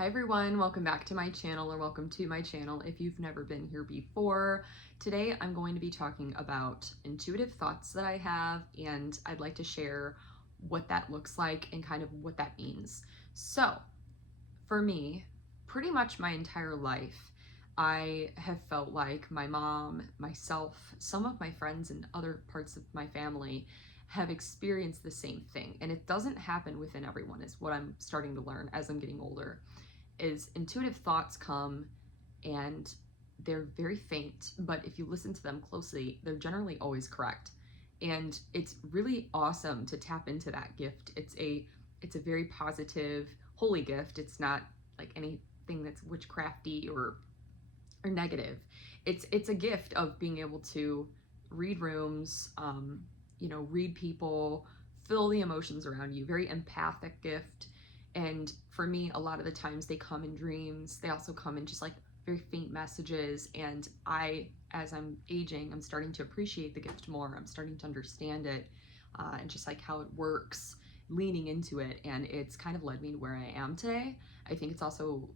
Hi everyone, welcome back to my channel, or welcome to my channel if you've never been here before. Today I'm going to be talking about intuitive thoughts that I have, and I'd like to share what that looks like and kind of what that means. So for me, pretty much my entire life, I have felt like my mom, myself, some of my friends and other parts of my family have experienced the same thing. And it doesn't happen within everyone, is what I'm starting to learn as I'm getting older. Is intuitive thoughts come and they're very faint, but if you listen to them closely, they're generally always correct. And it's really awesome to tap into that gift. It's a very positive, holy gift. It's not like anything that's witchcrafty or negative. It's a gift of being able to read rooms, read people, feel the emotions around you. Very empathic gift. And for me, a lot of the times they come in dreams. They also come in just like very faint messages. And as I'm aging, I'm starting to appreciate the gift more. I'm starting to understand it and just like how it works, leaning into it. And it's kind of led me to where I am today. I think it's also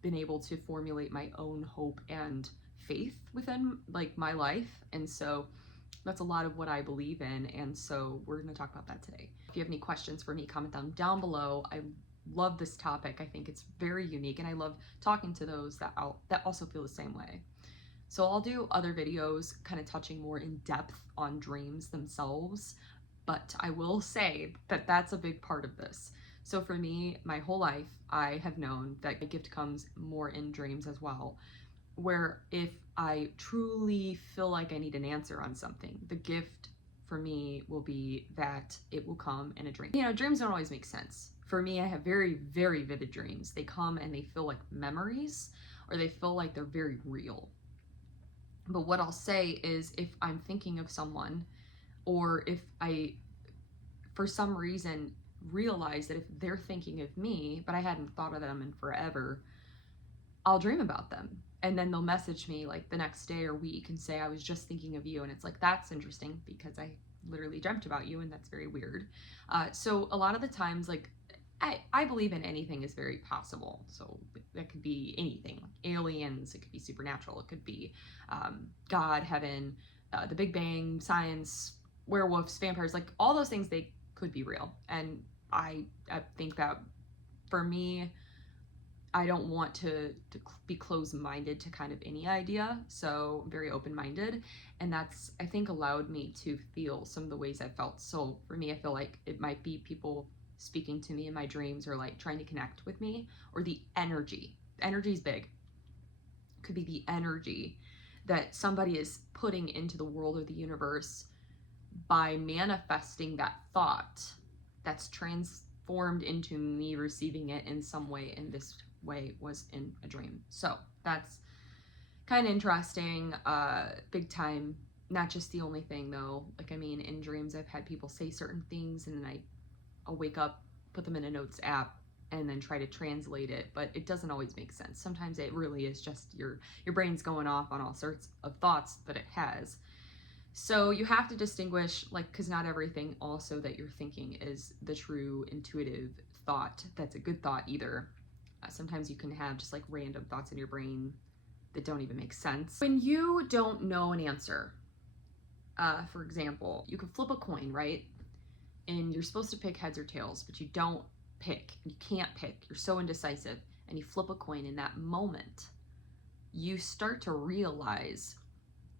been able to formulate my own hope and faith within like my life. And so that's a lot of what I believe in. And so we're going to talk about that today. If you have any questions for me, comment them down below. I love this topic. I think it's very unique, and I love talking to those that also feel the same way. So I'll do other videos kind of touching more in depth on dreams themselves, but I will say that that's a big part of this. So for me, my whole life, I have known that the gift comes more in dreams as well, where if I truly feel like I need an answer on something, the gift for me will be that it will come in a dream. You know, dreams don't always make sense. For me, I have very, very vivid dreams. They come and they feel like memories, or they feel like they're very real. But what I'll say is, if I'm thinking of someone, or if I, for some reason, realize that if they're thinking of me, but I hadn't thought of them in forever, I'll dream about them. And then they'll message me like the next day or week and say, I was just thinking of you. And it's like, that's interesting because I literally dreamt about you, and that's very weird. So a lot of the times, like, I believe in anything is very possible. So that could be anything, like aliens, it could be supernatural, it could be God, heaven, the Big Bang, science, werewolves, vampires, like all those things, they could be real. And I think that for me, I don't want to be closed-minded to kind of any idea, so I'm very open-minded, and that's, I think, allowed me to feel some of the ways I felt. So for me, I feel like it might be people speaking to me in my dreams, or like trying to connect with me, or the energy. Energy is big. It could be the energy that somebody is putting into the world or the universe by manifesting that thought that's transformed into me receiving it in some way, in this way was in a dream. So that's kind of interesting, big time. Not just the only thing though. Like, I mean, in dreams I've had people say certain things, and then I'll wake up, put them in a notes app, and then try to translate it, but it doesn't always make sense. Sometimes it really is just your brain's going off on all sorts of thoughts that it has. So you have to distinguish, like, because not everything also that you're thinking is the true intuitive thought that's a good thought either. Sometimes you can have just like random thoughts in your brain that don't even make sense. When you don't know an answer, for example, you can flip a coin, right? And you're supposed to pick heads or tails, but you don't pick. You can't pick. You're so indecisive. And you flip a coin. In that moment, you start to realize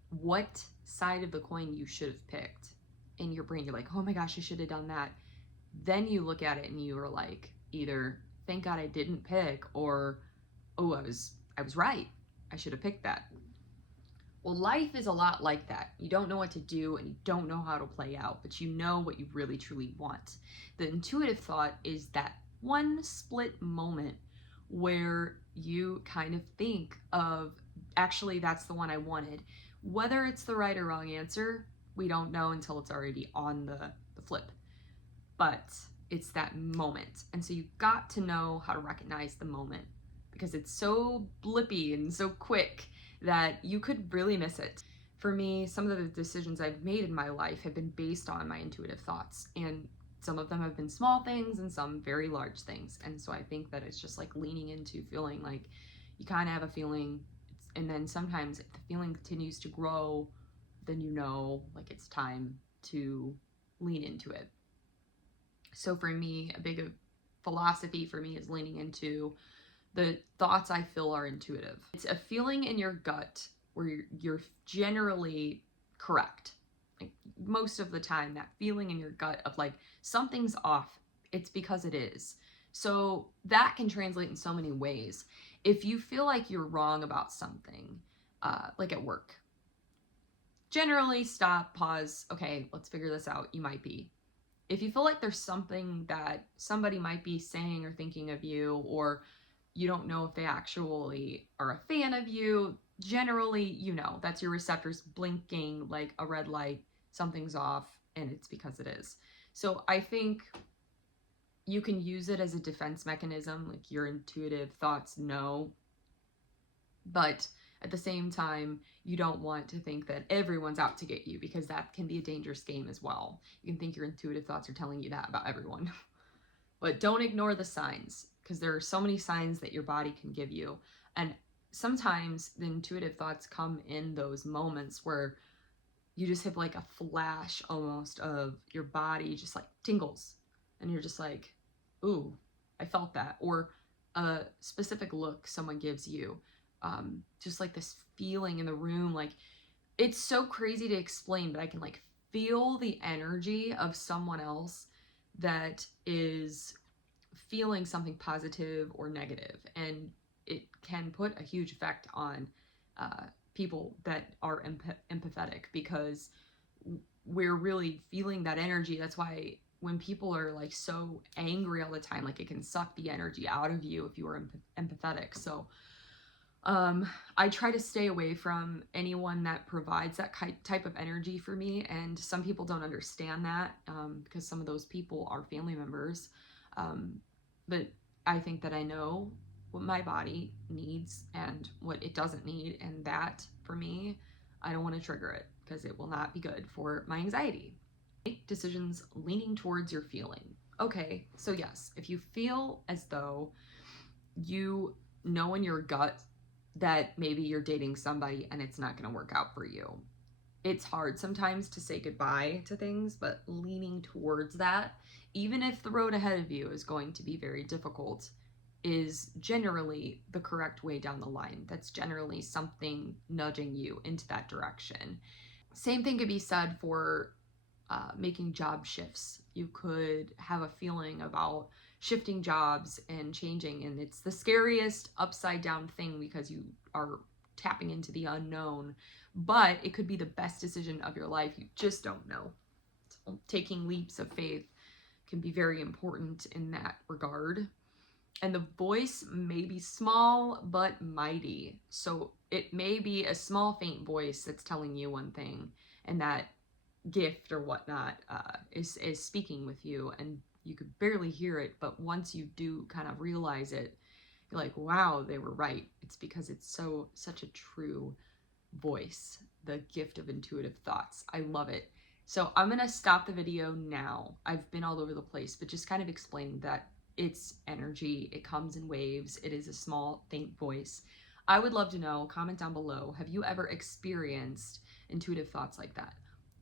what side of the coin you should have picked. In your brain, you're like, oh my gosh, I should have done that. Then you look at it and you are like, either thank God I didn't pick, or oh, I was right, I should have picked that. Well, life is a lot like that. You don't know what to do, and you don't know how to play out, but you know what you really truly want. The intuitive thought is that one split moment where you kind of think of, actually, that's the one I wanted. Whether it's the right or wrong answer, we don't know until it's already on the flip. But it's that moment. And so you've got to know how to recognize the moment, because it's so blippy and so quick that you could really miss it. For me, some of the decisions I've made in my life have been based on my intuitive thoughts. And some of them have been small things and some very large things. And so I think that it's just like leaning into feeling like you kind of have a feeling, and then sometimes if the feeling continues to grow, then you know like it's time to lean into it. So for me, a big philosophy for me is leaning into the thoughts I feel are intuitive. It's a feeling in your gut where you're generally correct. Like most of the time, that feeling in your gut of like something's off, it's because it is. So that can translate in so many ways. If you feel like you're wrong about something, like at work, generally stop, pause, okay, let's figure this out. You might be. If you feel like there's something that somebody might be saying or thinking of you, or you don't know if they actually are a fan of you, generally, you know, that's your receptors blinking like a red light, something's off, and it's because it is. So I think you can use it as a defense mechanism, like your intuitive thoughts know, but at the same time, you don't want to think that everyone's out to get you, because that can be a dangerous game as well. You can think your intuitive thoughts are telling you that about everyone. But don't ignore the signs, because there are so many signs that your body can give you. And sometimes the intuitive thoughts come in those moments where you just have like a flash almost of your body just like tingles. And you're just like, ooh, I felt that. Or a specific look someone gives you. Just like this feeling in the room. Like, it's so crazy to explain, but I can like feel the energy of someone else that is feeling something positive or negative, and it can put a huge effect on people that are empathetic, because we're really feeling that energy. That's why when people are like so angry all the time, like it can suck the energy out of you if you are empathetic. So I try to stay away from anyone that provides that type of energy for me, and some people don't understand that because some of those people are family members. But I think that I know what my body needs and what it doesn't need, and that, for me, I don't want to trigger it because it will not be good for my anxiety. Make decisions leaning towards your feeling. Okay, so yes, if you feel as though you know in your gut that maybe you're dating somebody and it's not going to work out for you, it's hard sometimes to say goodbye to things, but leaning towards that, even if the road ahead of you is going to be very difficult, is generally the correct way down the line. That's generally something nudging you into that direction. Same thing could be said for making job shifts. You could have a feeling about shifting jobs and changing, and it's the scariest upside down thing because you are tapping into the unknown, but it could be the best decision of your life. You just don't know. So taking leaps of faith can be very important in that regard. And the voice may be small but mighty. So it may be a small, faint voice that's telling you one thing, and that gift or whatnot is speaking with you, and you could barely hear it, but once you do kind of realize it, you're like, wow, they were right. It's because it's such a true voice, the gift of intuitive thoughts. I love it. So I'm gonna stop the video now. I've been all over the place, but just kind of explaining that it's energy, it comes in waves, it is a small, faint voice. I would love to know, comment down below, have you ever experienced intuitive thoughts like that?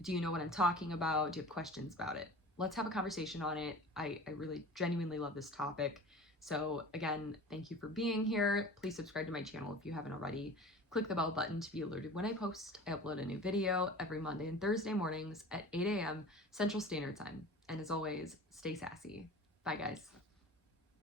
Do you know what I'm talking about? Do you have questions about it? Let's have a conversation on it. I really genuinely love this topic. So again, thank you for being here. Please subscribe to my channel if you haven't already. Click the bell button to be alerted when I post. I upload a new video every Monday and Thursday mornings at 8 a.m. Central Standard Time. And as always, stay sassy. Bye guys.